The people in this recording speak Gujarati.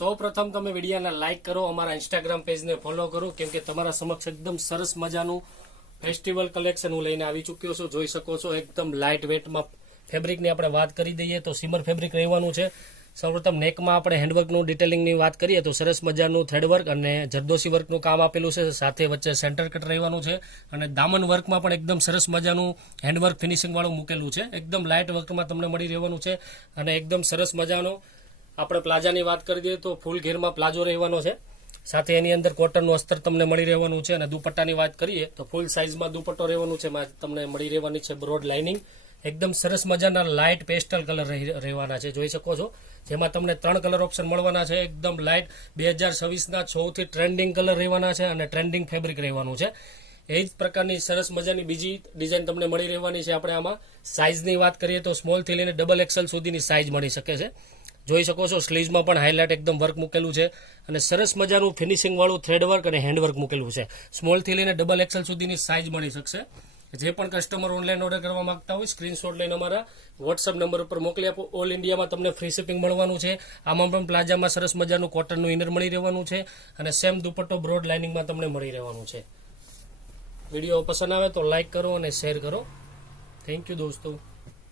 સૌ પ્રથમ તમે વિડીયોને લાઇક કરો, અમારા ઇન્સ્ટાગ્રામ પેજને ફોલો કરો, કેમ કે તમારા સમક્ષ એકદમ સરસ મજાનું ફેસ્ટિવલ કલેક્શન હું લઈને આવી ચૂક્યો છું. જોઈ શકો છો એકદમ લાઇટ વેટમાં ફેબ્રિકની આપણે વાત કરી દઈએ તો સિમર ફેબ્રિક રહેવાનું છે. સૌપ્રથમ નેકમાં આપણે હેન્ડવર્કનું ડિટેલિંગની વાત કરીએ તો સરસ મજાનું થ્રેડવર્ક અને જરદોશી વર્કનું કામ આપેલું છે. સાથે વચ્ચે સેન્ટર કટ રહેવાનું છે અને દામન વર્કમાં પણ એકદમ સરસ મજાનું હેન્ડવર્ક ફિનિશિંગવાળું મૂકેલું છે. એકદમ લાઇટ વર્કમાં તમને મળી રહેવાનું છે અને એકદમ સરસ મજાનો આપણે પ્લાઝાની વાત કરી દઈએ તો ફૂલ ઘેરમાં પ્લાઝો રહેવાનો છે. સાથે એની અંદર કોટનનું અસ્તર તમને મળી રહેવાનું છે અને દુપટ્ટાની વાત કરીએ તો ફૂલ સાઇઝમાં દુપટ્ટો રહેવાનું છે. તમને મળી રહેવાની છે બ્રોડ લાઇનિંગ. એકદમ સરસ મજાના લાઇટ પેસ્ટલ કલર રહેવાના છે. જોઈ શકો છો જેમાં તમને 3 કલર ઓપ્શન મળવાના છે. એકદમ લાઇટ 2026ના સૌથી ટ્રેન્ડિંગ કલર રહેવાના છે અને ટ્રેન્ડિંગ ફેબ્રિક રહેવાનું છે. એ જ પ્રકારની સરસ મજાની બીજી ડિઝાઇન તમને મળી રહેવાની છે. આપણે આમાં સાઇઝની વાત કરીએ તો સ્મોલથી લઈને ડબલ એક્સેલ સુધીની સાઇઝ મળી શકે છે. જોઈ શકો છો સ્લીવ્સમાં પણ હાઇલાઇટ એકદમ વર્ક મૂકેલું છે અને સરસ મજાનું ફિનિશિંગવાળું થ્રેડ વર્ક અને હેન્ડવર્ક મૂકેલું છે. સ્મોલથી લઈને ડબલ એક્સેલ સુધીની સાઇઝ મળી શકશે. જે પણ કસ્ટમર ઓનલાઈન ઓર્ડર કરવા માંગતા હોય સ્ક્રીનશોટ લઈને અમારા વોટ્સઅપ નંબર ઉપર મોકલી આપો. ઓલ ઇન્ડિયામાં તમને ફ્રી શિપિંગ મળવાનું છે. આમાં પણ પ્લાઝામાં સરસ મજાનું કોટનનું ઇનર મળી રહેવાનું છે અને સેમ દુપટ્ટો બ્રોડ લાઇનિંગમાં તમને મળી રહેવાનું છે. વિડીયો પસંદ આવે તો લાઇક કરો અને શેર કરો. થેન્ક યુ દોસ્તો.